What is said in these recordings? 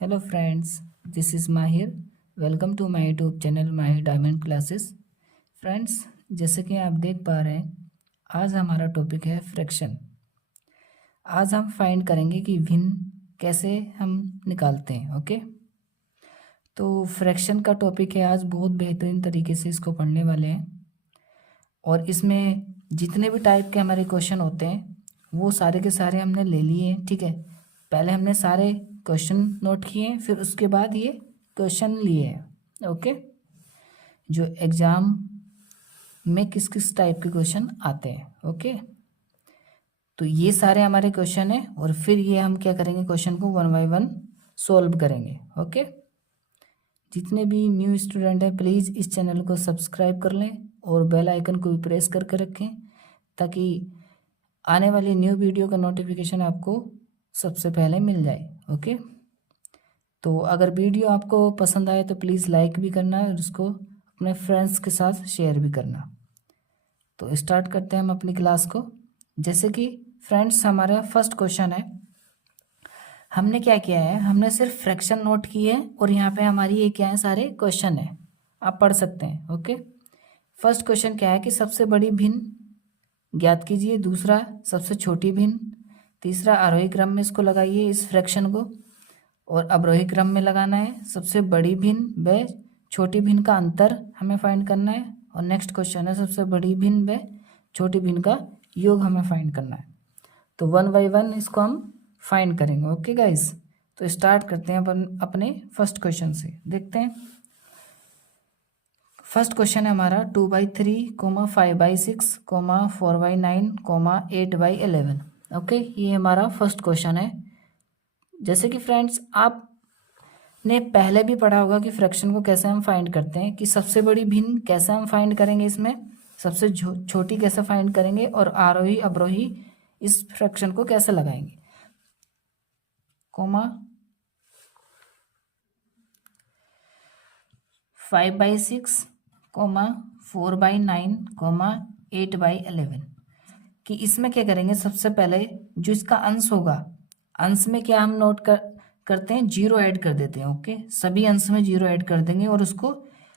Hello friends, this is Mahir. Welcome to my YouTube channel Mahir diamond classes. Friends, जैसे कि आप देख पा रहे हैं, आज हमारा टॉपिक है फ्रैक्शन। आज हम फाइंड करेंगे कि भिन्न कैसे हम निकालते हैं। ओके, तो फ्रैक्शन का टॉपिक है आज। बहुत बेहतरीन तरीके से इसको पढ़ने वाले हैं और इसमें जितने भी टाइप के हमारे क्वेश्चन होते हैं वो सारे के सारे हमने ले लिए हैं। ठीक है, पहले हमने सारे क्वेश्चन नोट किए हैं, फिर उसके बाद ये क्वेश्चन लिए हैं। ओके, जो एग्ज़ाम में किस किस टाइप के क्वेश्चन आते हैं। ओके, तो ये सारे हमारे क्वेश्चन हैं और फिर ये हम क्या करेंगे, क्वेश्चन को वन बाय वन सॉल्व करेंगे। ओके, जितने भी न्यू स्टूडेंट हैं प्लीज़ इस चैनल को सब्सक्राइब कर लें और बेल आइकन को भी प्रेस करके रखें ताकि आने वाली न्यू वीडियो का नोटिफिकेशन आपको सबसे पहले मिल जाए। ओके, तो अगर वीडियो आपको पसंद आए तो प्लीज़ लाइक भी करना और उसको अपने फ्रेंड्स के साथ शेयर भी करना। तो स्टार्ट करते हैं हम अपनी क्लास को। जैसे कि फ्रेंड्स, हमारा फर्स्ट क्वेश्चन है। हमने क्या किया है, हमने सिर्फ फ्रैक्शन नोट की है और यहाँ पे हमारी ये क्या है, सारे क्वेश्चन है, आप पढ़ सकते हैं। ओके, फर्स्ट क्वेश्चन क्या है कि सबसे बड़ी भिन्न ज्ञात कीजिए। दूसरा, सबसे छोटी भिन्न। तीसरा, आरोही क्रम में इसको लगाइए इस फ्रैक्शन को, और अवरोही क्रम में लगाना है। सबसे बड़ी भिन्न व छोटी भिन्न का अंतर हमें फाइंड करना है। और नेक्स्ट क्वेश्चन है सबसे बड़ी भिन्न व छोटी भिन्न का योग हमें फाइंड करना है। तो वन बाय वन इसको हम फाइंड करेंगे। ओके गाइस, तो स्टार्ट करते हैं अपन अपने फर्स्ट क्वेश्चन से। देखते हैं, फर्स्ट क्वेश्चन है हमारा 2/3, 5/6, 4/9, 8/11। ओके, ये हमारा फर्स्ट क्वेश्चन है। जैसे कि फ्रेंड्स, आपने पहले भी पढ़ा होगा कि फ्रैक्शन को कैसे हम फाइंड करते हैं, कि सबसे बड़ी भिन्न कैसे हम फाइंड करेंगे, इसमें सबसे छोटी कैसे फाइंड करेंगे, और आरोही अवरोही इस फ्रैक्शन को कैसे लगाएंगे। 5/6, 4/9, 8/11 कि इसमें क्या करेंगे, सबसे पहले जो इसका अंश होगा, अंश में क्या हम नोट करते हैं, जीरो ऐड कर देते हैं। ओके, सभी अंश में जीरो ऐड कर देंगे और उसको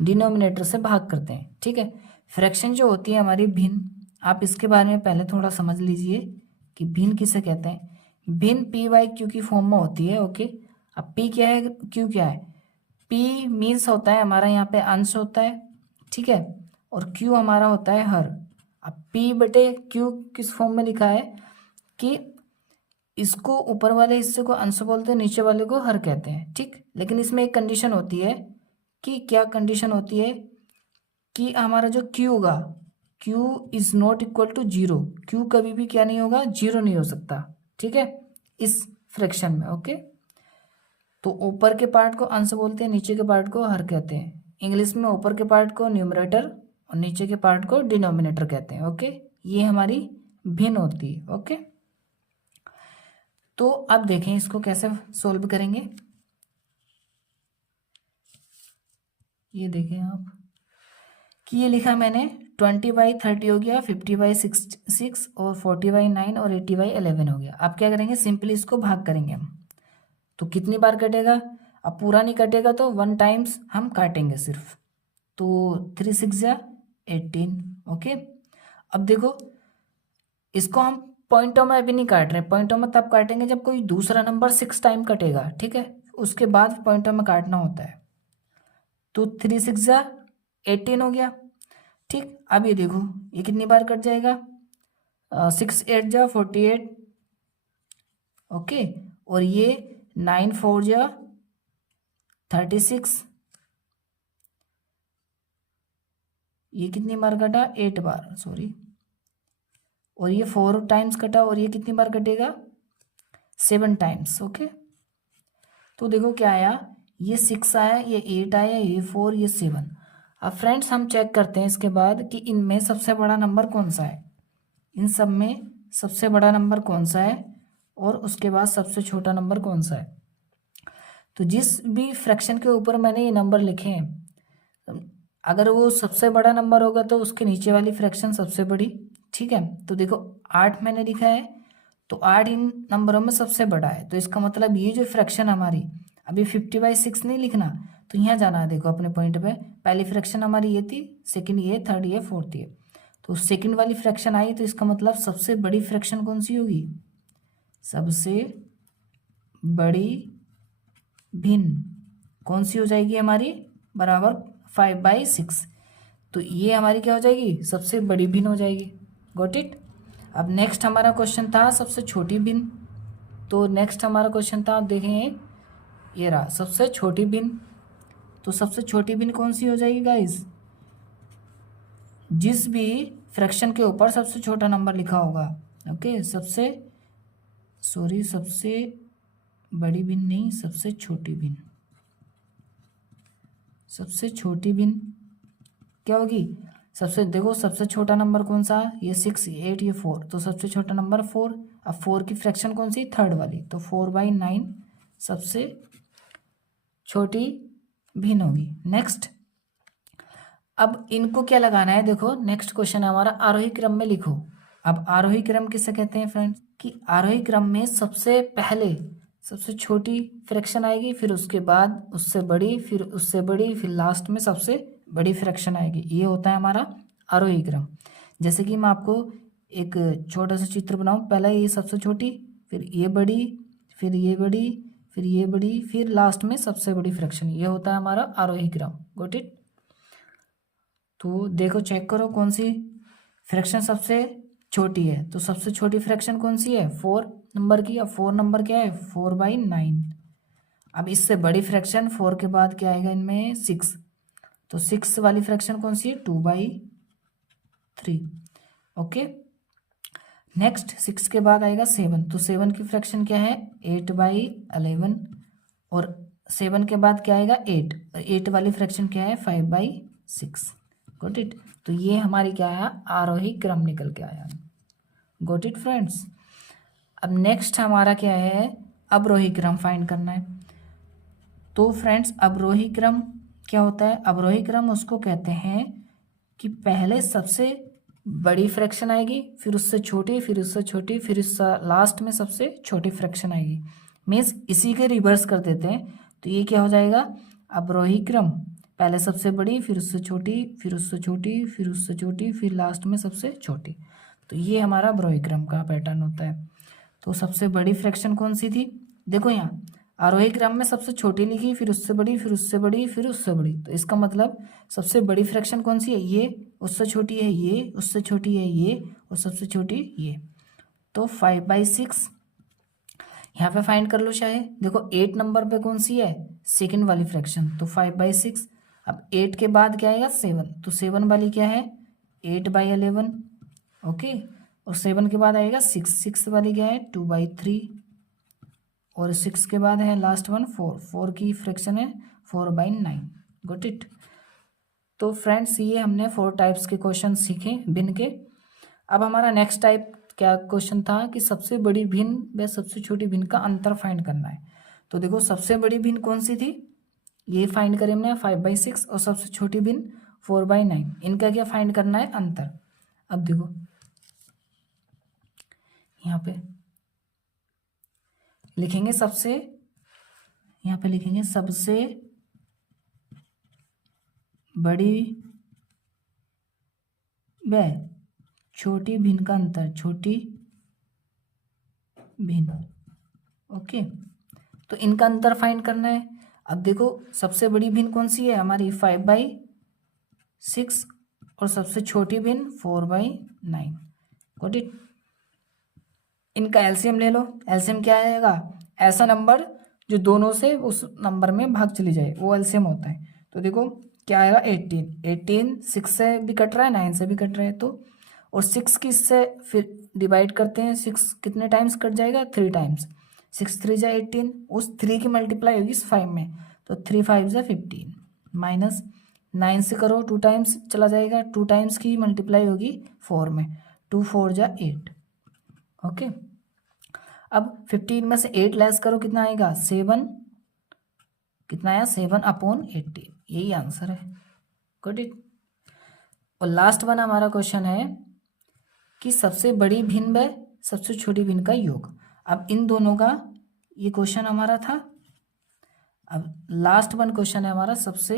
डिनोमिनेटर से भाग करते हैं। ठीक है, फ्रैक्शन जो होती है हमारी भिन्न, आप इसके बारे में पहले थोड़ा समझ लीजिए कि भिन्न किसे कहते हैं। भिन्न P/Q की फॉर्म में होती है। ओके, अब P क्या है, Q क्या है। P मीन्स होता है हमारा यहाँ पे अंश होता है, ठीक है, और Q हमारा होता है हर। अब P/Q किस फॉर्म में लिखा है कि इसको ऊपर वाले हिस्से को अंश बोलते हैं, नीचे वाले को हर कहते हैं। ठीक, लेकिन इसमें एक कंडीशन होती है कि क्या कंडीशन होती है कि हमारा जो Q होगा, Q is not equal to zero. Q कभी भी क्या नहीं होगा, जीरो नहीं हो सकता। ठीक है, इस फ्रैक्शन में। ओके, तो ऊपर के पार्ट को अंश बोलते हैं, नीचे के पार्ट को हर कहते हैं। इंग्लिश में ऊपर के पार्ट को न्यूमरेटर और नीचे के पार्ट को डिनोमिनेटर कहते हैं। ओके, ये हमारी भिन्न होती है। ओके, तो अब देखें इसको कैसे सोल्व करेंगे। ये देखें आप कि ये लिखा मैंने 20/30 हो गया, 50/6 और 40/9 और 80/11 हो गया। अब क्या करेंगे, सिंपली इसको भाग करेंगे हम। तो कितनी बार कटेगा, अब पूरा नहीं कटेगा तो 1 टाइम्स हम काटेंगे सिर्फ। तो 3 6 18। ओके, अब देखो, इसको हम पॉइंटों में अभी नहीं काट रहे। पॉइंटों में तब काटेंगे जब कोई दूसरा नंबर 6 टाइम कटेगा। ठीक है, उसके बाद पॉइंटों में काटना होता है। तो 3 6 18 हो गया। ठीक, अब ये देखो, ये कितनी बार कट जाएगा, 6 8 48। ओके, और ये 9 4 36। ये कितनी बार कटा, 8 बार, सॉरी। और ये 4 टाइम्स कटा, और ये कितनी बार कटेगा, 7 टाइम्स। ओके, तो देखो क्या आया, ये 6 आया, ये 8 आया, ये 4, ये 7। अब फ्रेंड्स, हम चेक करते हैं इसके बाद कि इनमें सबसे बड़ा नंबर कौन सा है। इन सब में सबसे बड़ा नंबर कौन सा है और उसके बाद सबसे छोटा नंबर कौन सा है। तो जिस भी फ्रैक्शन के ऊपर मैंने ये नंबर लिखे हैं, अगर वो सबसे बड़ा नंबर होगा तो उसके नीचे वाली फ्रैक्शन सबसे बड़ी। ठीक है, तो देखो 8 मैंने लिखा है, तो 8 इन नंबरों में सबसे बड़ा है। तो इसका मतलब ये जो फ्रैक्शन हमारी अभी 50/6 नहीं लिखना, तो यहाँ जाना है। देखो अपने पॉइंट पे, पहली फ्रैक्शन हमारी ये थी, सेकंड ये, थर्ड ये, फोर्थ ये, तो सेकंड वाली फ्रैक्शन आई, तो इसका मतलब सबसे बड़ी फ्रैक्शन कौन सी होगी? सबसे बड़ी भिन्न कौन सी हो जाएगी हमारी? बराबर 5/6। तो ये हमारी क्या हो जाएगी? सबसे बड़ी भिन्न हो जाएगी। Got it. अब नेक्स्ट हमारा क्वेश्चन था सबसे छोटी भिन्न। तो नेक्स्ट हमारा क्वेश्चन था, आप देखें ये रहा, सबसे छोटी भिन्न। तो सबसे छोटी भिन्न कौन सी हो जाएगी गाइस? जिस भी फ्रैक्शन के ऊपर सबसे छोटा नंबर लिखा होगा। ओके, सबसे बड़ी भिन्न नहीं, सबसे छोटी भिन्न। सबसे छोटी भिन्न क्या होगी? देखो सबसे छोटा नंबर कौन सा? ये 6, 8, ये 4, तो सबसे छोटा नंबर 4। अब 4 की फ्रैक्शन कौन सी? थर्ड वाली, तो 4/9 सबसे छोटी भिन्न होगी। नेक्स्ट, अब इनको क्या लगाना है? देखो नेक्स्ट क्वेश्चन है हमारा, आरोही क्रम में लिखो। अब आरोही क्रम किसे कहते हैं फ्रेंड्स? कि आरोही क्रम में सबसे पहले सबसे छोटी फ्रैक्शन आएगी, फिर उसके बाद उससे बड़ी, फिर उससे बड़ी, फिर लास्ट में सबसे बड़ी फ्रैक्शन आएगी। ये होता है हमारा आरोही क्रम। जैसे कि मैं आपको एक छोटा सा चित्र बनाऊं, पहला ये सबसे छोटी, फिर ये बड़ी, फिर ये बड़ी, फिर ये बड़ी, फिर लास्ट में सबसे बड़ी फ्रैक्शन। ये होता है हमारा आरोही क्रम। Got it. तो देखो चेक करो कौन सी फ्रैक्शन सबसे छोटी है। तो सबसे छोटी फ्रैक्शन कौन सी है? 4 नंबर की। अब 4 नंबर क्या है? 4/9। अब इससे बड़ी फ्रैक्शन 4 के बाद क्या आएगा इनमें? 6। तो 6 वाली फ्रैक्शन कौन सी है? 2/3। ओके, नेक्स्ट 6 के बाद आएगा 7। तो 7 की फ्रैक्शन क्या है? 8/11। और 7 के बाद क्या आएगा? 8। और 8 वाली फ्रैक्शन क्या है? 5/6। Got it. तो ये हमारी क्या है? आरोही क्रम निकल के आया। Got it friends. अब नेक्स्ट हमारा क्या है? अवरोही क्रम फाइंड करना है। तो फ्रेंड्स अवरोही क्रम क्या होता है? अवरोही क्रम उसको कहते हैं कि पहले सबसे बड़ी फ्रैक्शन आएगी, फिर उससे छोटी, फिर उससे छोटी, फिर उस लास्ट में सबसे छोटी फ्रैक्शन आएगी। मीन्स इसी के रिवर्स कर देते हैं। तो ये क्या हो जाएगा? अवरोही क्रम, पहले सबसे बड़ी, फिर उससे छोटी, फिर उससे छोटी, फिर उससे छोटी, फिर लास्ट में सबसे छोटी। तो ये हमारा अवरोही क्रम का पैटर्न होता है। तो सबसे बड़ी फ्रैक्शन कौन सी थी? देखो यहाँ आरोही क्रम में सबसे छोटी लिखी, फिर उससे बड़ी, फिर उससे बड़ी, फिर उससे बड़ी। तो इसका मतलब सबसे बड़ी फ्रैक्शन कौन सी है? ये, उससे छोटी है ये, उससे छोटी है ये, और सबसे छोटी ये। तो 5/6 यहाँ पे फाइंड कर लो चाहे। देखो 8 नंबर पे कौन सी है? सेकंड वाली फ्रैक्शन, तो 5/6। अब 8 के बाद क्या आएगा? 7, तो 7 वाली क्या है? 8/11। ओके, और 7 के बाद आएगा 6, 6 वाली क्या है? 2/3। और 6 के बाद है लास्ट वन 4, 4 की फ्रैक्शन है 4/9। Got it. तो फ्रेंड्स ये हमने 4 टाइप्स के क्वेश्चन सीखे भिन्न के। अब हमारा नेक्स्ट टाइप क्या क्वेश्चन था कि सबसे बड़ी भिन्न व सबसे छोटी भिन्न का अंतर फाइंड करना है। तो देखो सबसे बड़ी भिन्न कौन सी थी? ये फाइंड करें हमने 5/6, और सबसे छोटी भिन्न 4/9। इनका क्या फाइंड करना है? अंतर। अब देखो यहाँ पे लिखेंगे यहाँ पे लिखेंगे सबसे बड़ी व छोटी भिन्न का अंतर, छोटी भिन्न। ओके, तो इनका अंतर फाइंड करना है। अब देखो सबसे बड़ी भिन्न कौन सी है हमारी? 5/6, और सबसे छोटी भिन्न 4/9। Got it. इनका एलसीएम ले लो। एलसीएम क्या आएगा? ऐसा नंबर जो दोनों से उस नंबर में भाग चली जाए, वो एलसीएम होता है। तो देखो क्या आएगा? 18। 18 6 से भी कट रहा है, 9 से भी कट रहा है, तो और 6 की इससे फिर डिवाइड करते हैं। 6 कितने टाइम्स कट जाएगा? 3 टाइम्स। 6 3 जा 18, उस 3 की मल्टीप्लाई होगी इस 5 में, तो 3 5 जा 15, माइनस 9 से करो 2 टाइम्स चला जाएगा, 2 टाइम्स की मल्टीप्लाई होगी 4 में, 2 4 जा 8। ओके, अब 15 में से 8 लेस करो, कितना आएगा? 7। कितना आया? 7/18। यही आंसर है। Good it. और लास्ट वन हमारा क्वेश्चन है कि सबसे बड़ी भिन्न व सबसे छोटी भिन्न का योग। अब इन दोनों का ये क्वेश्चन हमारा था। अब लास्ट वन क्वेश्चन है हमारा, सबसे,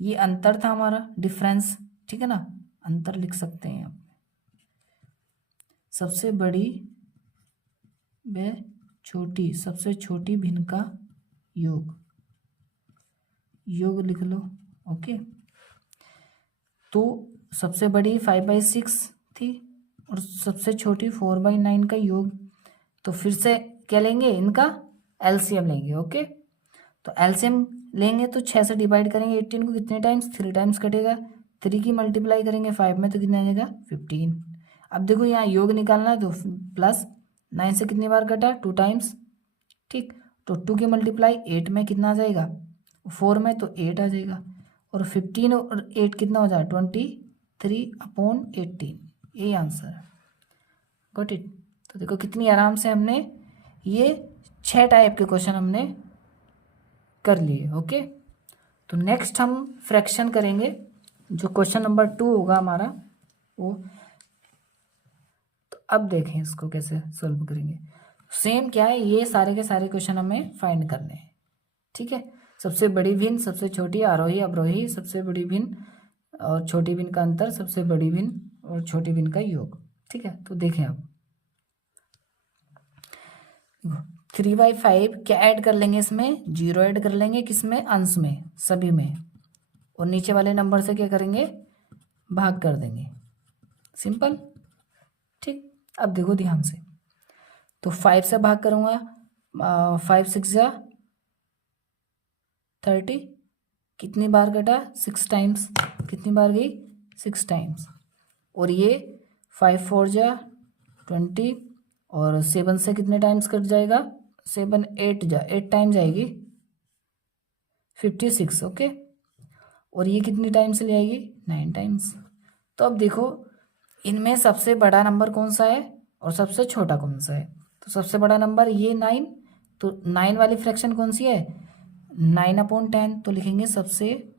ये अंतर था हमारा, डिफरेंस, ठीक है ना, अंतर लिख सकते हैं आप, सबसे बड़ी व छोटी, सबसे छोटी भिन्न का योग, योग लिख लो। ओके, तो सबसे बड़ी 5/6 थी और सबसे छोटी 4/9 का योग, तो फिर से क्या लेंगे, इनका एलसीएम लेंगे। ओके, तो एलसीएम लेंगे तो 6 से डिवाइड करेंगे 18 को, कितने टाइम्स, 3 टाइम्स कटेगा, 3 की मल्टीप्लाई करेंगे 5 में तो कितना आ जाएगा, 15। अब देखो यहाँ योग निकालना है तो प्लस 9 से कितनी बार कटा, 2 टाइम्स, ठीक, तो 2 की मल्टीप्लाई 8 में कितना आ जाएगा, 4 में तो 8 आ जाएगा, और 15 और 8 कितना हो जाएगा, 23/18, यही आंसर, गॉट इट। तो देखो कितनी आराम से हमने ये 6 टाइप के क्वेश्चन हमने कर लिए। ओके, तो नेक्स्ट हम फ्रैक्शन करेंगे, जो क्वेश्चन नंबर 2 होगा हमारा वो, तो अब देखें इसको कैसे सॉल्व करेंगे। सेम क्या है, ये सारे के सारे क्वेश्चन हमें फाइंड करने हैं, ठीक है। सबसे बड़ी भिन्न, सबसे छोटी, आरोही अवरोही, सबसे बड़ी भिन्न और छोटी भिन्न का अंतर, सबसे बड़ी भिन्न और छोटी भिन्न का योग, ठीक है। तो देखें अब 3/5 क्या ऐड कर लेंगे, इसमें 0 ऐड कर लेंगे, किसमें, अंश में, सभी में, और नीचे वाले नंबर से क्या करेंगे, भाग कर देंगे, सिंपल, ठीक। अब देखो ध्यान से, तो 5 से भाग करूँगा, 5 6 जा 30, कितनी बार कटा, 6 टाइम्स, कितनी बार गई, 6 टाइम्स, और ये 5 4 जा 20, और 7 से कितने टाइम्स कट जाएगा, 7 8 जा 8 टाइम जाएगी, 56। ओके, और ये कितनी टाइम्स ले आएगी, 9 टाइम्स। तो अब देखो इनमें सबसे बड़ा नंबर कौन सा है और सबसे छोटा कौन सा है, तो सबसे बड़ा नंबर ये 9, तो 9 वाली फ्रैक्शन कौन सी है, 9/10, तो लिखेंगे सबसे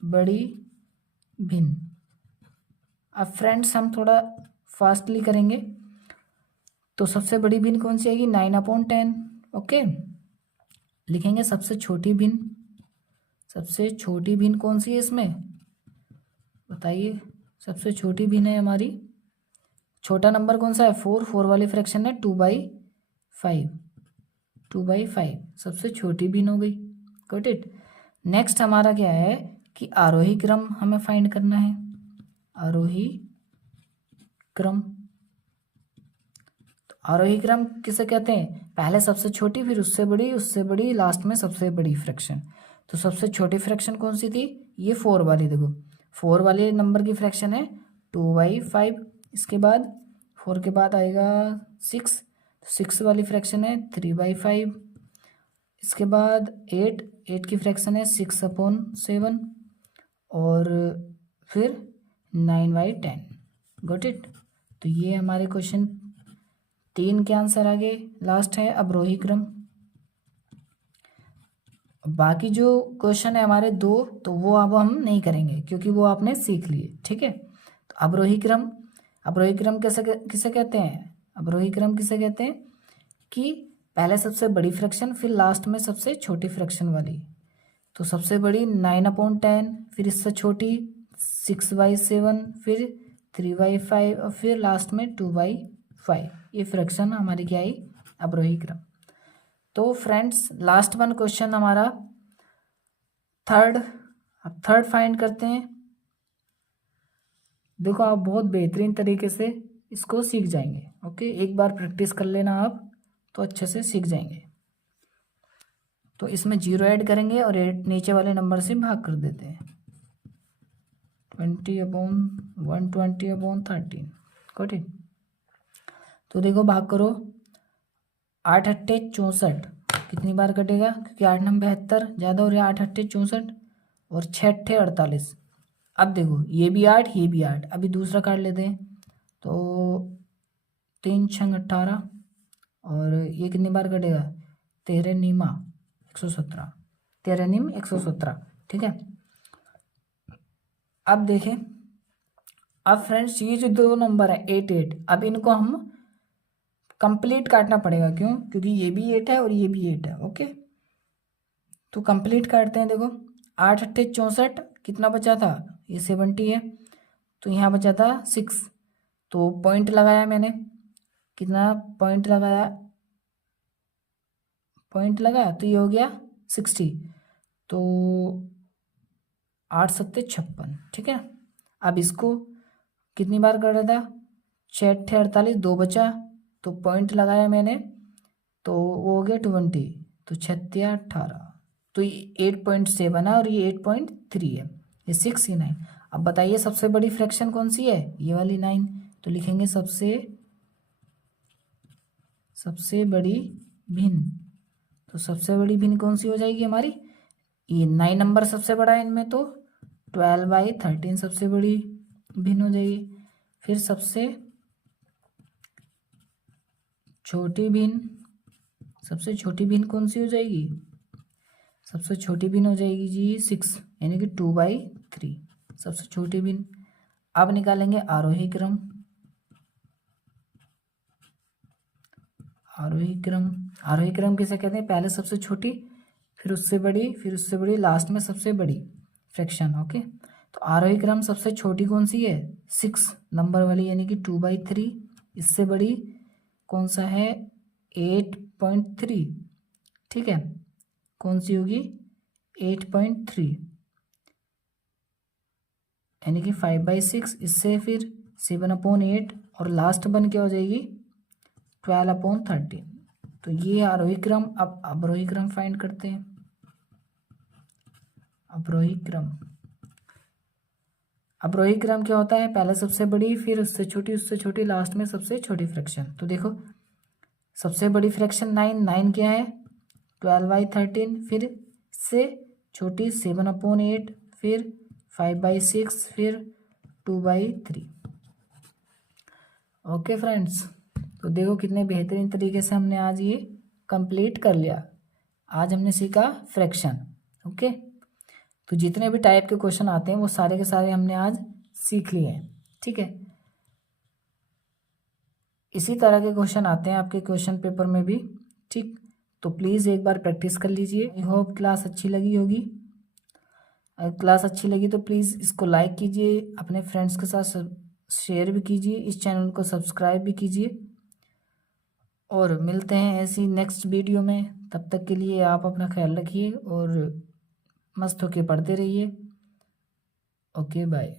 बड़ी भिन्न। अब फ्रेंड्स हम थोड़ा फास्टली करेंगे, तो सबसे बड़ी भिन्न कौन सी आएगी, 9/10। ओके, लिखेंगे सबसे छोटी भिन्न, सबसे छोटी भिन्न कौन सी है इसमें, बताइए, सबसे छोटी भिन्न है हमारी, छोटा नंबर कौन सा है, 4 वाली फ्रैक्शन है 2/5, 2/5 सबसे छोटी भिन्न हो गई, गॉट इट। नेक्स्ट हमारा क्या है कि आरोही क्रम हमें फाइंड करना है, आरोही क्रम, तो आरोही क्रम किसे कहते हैं, पहले सबसे छोटी, फिर उससे बड़ी, उससे बड़ी, लास्ट में सबसे बड़ी फ्रैक्शन। तो सबसे छोटी फ्रैक्शन कौन सी थी, ये 4 वाली, देखो 4 वाले नंबर की फ्रैक्शन है 2/5, इसके बाद 4 के बाद आएगा 6, 6 वाली फ्रैक्शन है 3/5, इसके बाद 8 की फ्रैक्शन है 6/7, और फिर 9/10, गॉट इट। तो ये हमारे क्वेश्चन 3 के आंसर आ गए। लास्ट है अवरोही क्रम, बाकी जो क्वेश्चन है हमारे 2, तो वो अब हम नहीं करेंगे क्योंकि वो आपने सीख लिए, ठीक है। तो अवरोही क्रम, अवरोही क्रम किसे किसे कहते हैं, अवरोही क्रम किसे कहते हैं कि पहले सबसे बड़ी फ्रैक्शन, फिर लास्ट में सबसे छोटी फ्रैक्शन वाली। तो सबसे बड़ी 9/10, फिर इससे छोटी 6/7, फिर 3/5, और फिर लास्ट में 2/5। ये फ्रैक्शन हमारी क्या आई, अवरोही क्रम। तो फ्रेंड्स लास्ट वन क्वेश्चन हमारा थर्ड, अब थर्ड फाइंड करते हैं। देखो आप बहुत बेहतरीन तरीके से इसको सीख जाएंगे। ओके, एक बार प्रैक्टिस कर लेना आप, तो अच्छे से सीख जाएंगे। तो इसमें 0 ऐड करेंगे और 8 नीचे वाले नंबर से भाग कर देते हैं, 20/120/13, गॉट इट। तो देखो भाग करो, 8 8 64, कितनी बार कटेगा, क्योंकि 8 9 72 ज़्यादा हो रहा है, 8 8 64 और 6 8 48। अब देखो ये भी 8, ये भी 8, अभी दूसरा काट लेते हैं, तो 3 6 18, और ये कितनी बार कटेगा, 13 नीमा 117, 13 नीम 117, ठीक है। अब देखें, अब फ्रेंड्स ये जो 2 नंबर है 8 8, अब इनको हम कंप्लीट काटना पड़ेगा, क्यों? क्योंकि ये भी 8 है और ये भी 8 है। ओके, तो कंप्लीट काटते हैं। देखो 8 अट्ठे 64, कितना बचा था? ये 70 है, तो यहाँ बचा था 6। तो पॉइंट लगाया मैंने, कितना पॉइंट लगाया? पॉइंट लगा तो ये हो गया 60। तो 8 सत्ते 56, ठीक है। अब इसको कितनी बार कर रहा था? 6 अट्ठे 48, 2 बचा, तो पॉइंट लगाया मैंने, तो वो हो गया 20। तो 36 18, तो ये 8.7 है और ये 8.3 है, ये 6 ये 9। अब बताइए सबसे बड़ी फ्रैक्शन कौन सी है? ये वाली 9। तो लिखेंगे सबसे बड़ी भिन्न। तो सबसे बड़ी भिन्न कौन सी हो जाएगी हमारी? ये 9 नंबर सबसे बड़ा है इनमें, तो 12/13 सबसे बड़ी भिन्न हो जाएगी। फिर सबसे छोटी भिन्न कौन सी हो जाएगी? सबसे छोटी भिन्न हो जाएगी जी 6, यानी कि 2/3 सबसे छोटी भिन्न। अब निकालेंगे आरोही क्रम। आरोही क्रम किसे कहते हैं? पहले सबसे छोटी, फिर उससे बड़ी, फिर उससे बड़ी, लास्ट में सबसे बड़ी फ्रैक्शन। ओके, तो आरोही क्रम सबसे छोटी कौन सी है? 6 नंबर वाली, यानी कि 2/3। इससे बड़ी कौन सा है? 8.3, ठीक है। कौन सी होगी? 8.3, यानी कि 5/6। इससे फिर 7/8, और लास्ट बन क्या हो जाएगी? 12/13। तो ये आरोही क्रम। अब अवरोही क्रम फाइंड करते हैं। अवरोही क्रम क्या होता है? पहले सबसे बड़ी, फिर उससे छोटी, लास्ट में सबसे छोटी फ्रैक्शन। तो देखो सबसे बड़ी फ्रैक्शन 9 क्या है? 12/13, फिर से छोटी 7/8, फिर 5/6, फिर 2/3। ओके फ्रेंड्स, तो देखो कितने बेहतरीन तरीके से हमने आज ये कंप्लीट कर लिया। आज हमने सीखा फ्रैक्शन। ओके, तो जितने भी टाइप के क्वेश्चन आते हैं वो सारे के सारे हमने आज सीख लिए हैं, ठीक है। इसी तरह के क्वेश्चन आते हैं आपके क्वेश्चन पेपर में भी, ठीक। तो प्लीज़ एक बार प्रैक्टिस कर लीजिए। आई होप क्लास अच्छी लगी होगी। अगर क्लास अच्छी लगी तो प्लीज़ इसको लाइक कीजिए, अपने फ्रेंड्स के साथ शेयर भी कीजिए, इस चैनल को सब्सक्राइब भी कीजिए, और मिलते हैं ऐसी नेक्स्ट वीडियो में। तब तक के लिए आप अपना ख्याल रखिए और मस्त होके पढ़ते रहिए। Okay bye.